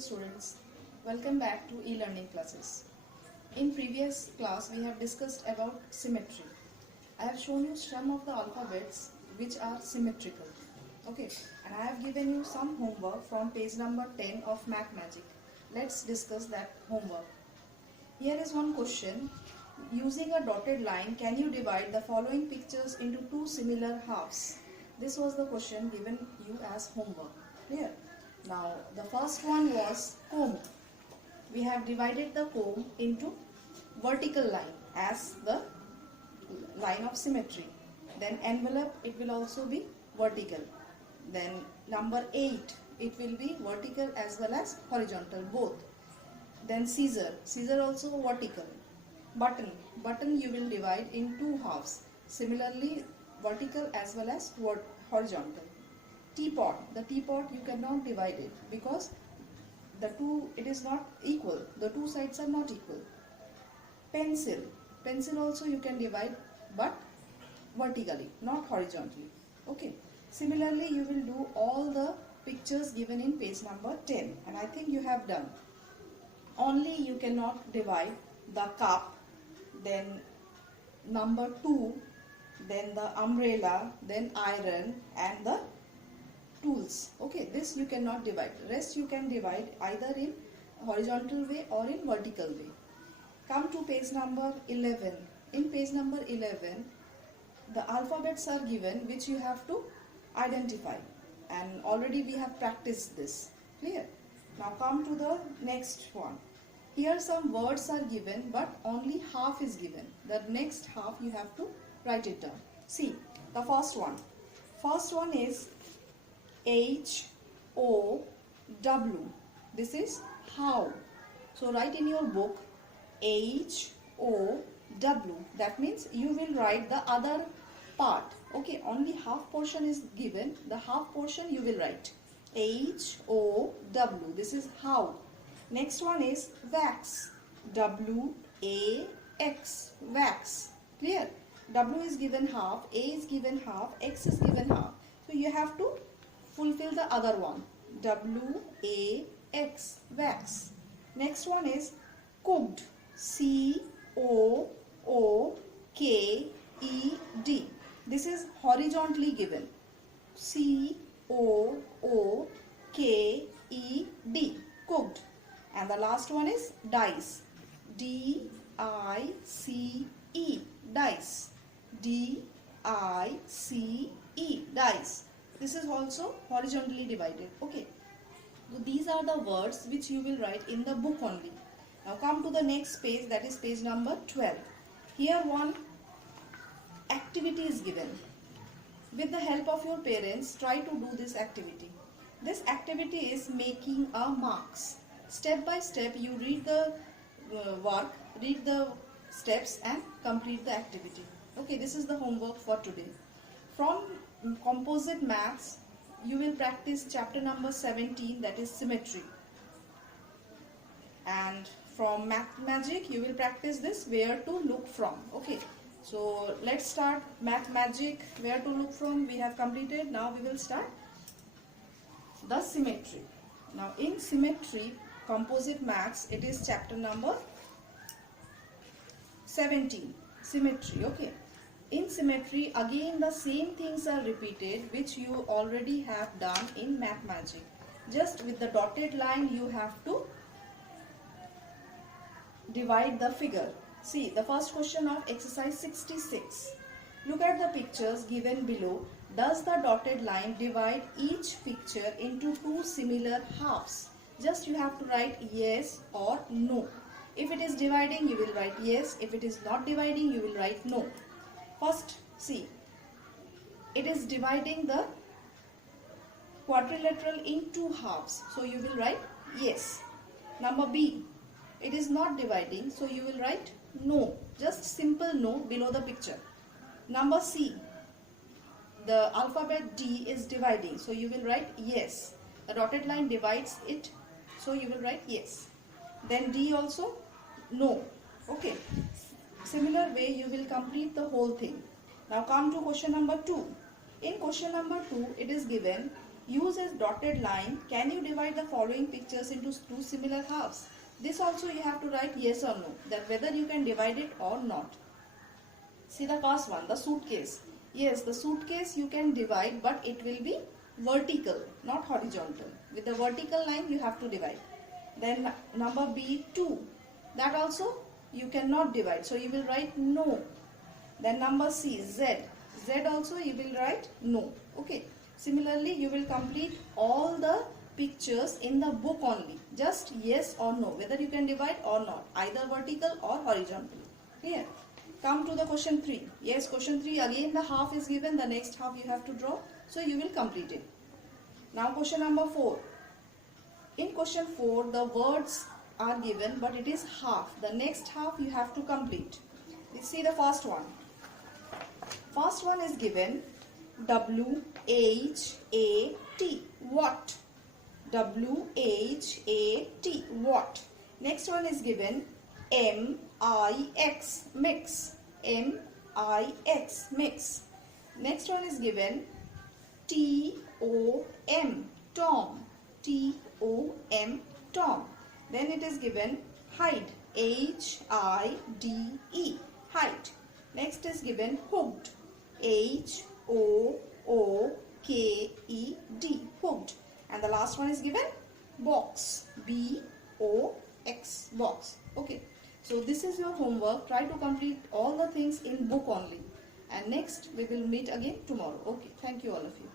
students, welcome back to e-learning classes. In previous class we have discussed about symmetry. I have shown you some of the alphabets which are symmetrical. Okay, and I have given you some homework from page number 10 of Math Magic. Let's discuss that homework. Here is one question. Using a dotted line, can you divide the following pictures into two similar halves? This was the question given you as homework. Clear? Now, the first one was comb. We have divided the comb into vertical line as the line of symmetry. Then envelope, it will also be vertical. Then number 8, it will be vertical as well as horizontal, both. Then scissor also vertical. Button you will divide in two halves, similarly vertical as well as horizontal. Teapot, the teapot you cannot divide it because it is not equal, the two sides are not equal. Pencil also you can divide but vertically, not horizontally. Okay, similarly you will do all the pictures given in page number 10, and I think you have done. Only you cannot divide the cup, then number 2, then the umbrella, then iron and the tools. Okay, this you cannot divide. Rest you can divide either in horizontal way or in vertical way. Come to page number 11. In page number 11, the alphabets are given which you have to identify, and already we have practiced this. Clear? Now come to the next one. Here some words are given but only half is given. The next half you have to write it down. See, the first one. First one is H-O-W. This is how. So write in your book H-O-W. That means you will write the other part. Okay, only half portion is given. The half portion you will write. H-O-W. This is how. Next one is wax. W-A-X. Wax. Clear? W is given half, A is given half, X is given half. So you have to fulfill the other one. W-A-X. Wax. Next one is cooked. C-O-O-K-E-D. This is horizontally given. C-O-O-K-E-D. Cooked. And the last one is dice. D-I-C-E. Dice. D-I-C-E. Dice. This is also horizontally divided. Okay. So these are the words which you will write in the book only. Now come to the next page, that is page number 12. Here one activity is given. With the help of your parents, try to do this activity. This activity is making a marks. Step by step you read the work, read the steps and complete the activity. Okay, this is the homework for today. From composite maths, you will practice chapter number 17, that is symmetry. And from Math Magic, you will practice this where to look from. Okay, so let's start Math Magic, where to look from. We have completed. Now we will start the symmetry. Now in symmetry, composite maths, it is chapter number 17, symmetry. Okay, in symmetry again the same things are repeated which you already have done in Math Magic. Just with the dotted line you have to divide the figure. See, the first question of exercise 66. Look at the pictures given below. Does the dotted line divide each picture into two similar halves? Just you have to write yes or no. If it is dividing, you will write yes. If it is not dividing, you will write no. First, see, it is dividing the quadrilateral in two halves. So you will write yes. Number B, it is not dividing. So you will write no. Just simple no below the picture. Number C, the alphabet D is dividing. So you will write yes. The dotted line divides it. So you will write yes. Then D also no. Okay. Similar way you will complete the whole thing. Now come to question number 2. In question number 2, it is given Use a dotted line. Can you divide the following pictures into two similar halves? This also you have to write yes or no, that whether you can divide it or not. See the first one, the suitcase. Yes, the suitcase you can divide, but it will be vertical, not horizontal. With the vertical line you have to divide. Then number B, 2. That also you cannot divide, so you will write no. Then number C, Z. Z also you will write no. Okay. Similarly, you will complete all the pictures in the book only. Just yes or no, whether you can divide or not, either vertical or horizontal. Clear? Come to the question 3. Yes, question 3, again the half is given, the next half you have to draw. So you will complete it. Now question number 4. In question 4, the words are given, but it is half. The next half you have to complete. Let's see the first one. First one is given W-H-A-T. What? W-H-A-T. What? Next one is given M-I-X. Mix. M-I-X. Mix. Next one is given T-O-M. Tom. T-O-M. Tom. Then it is given hide. H-I-D-E. Hide. Next is given hooked. H-O-O-K-E-D. Hooked. And the last one is given box. B-O-X. Box. Okay. So this is your homework. Try to complete all the things in book only. And next we will meet again tomorrow. Okay. Thank you all of you.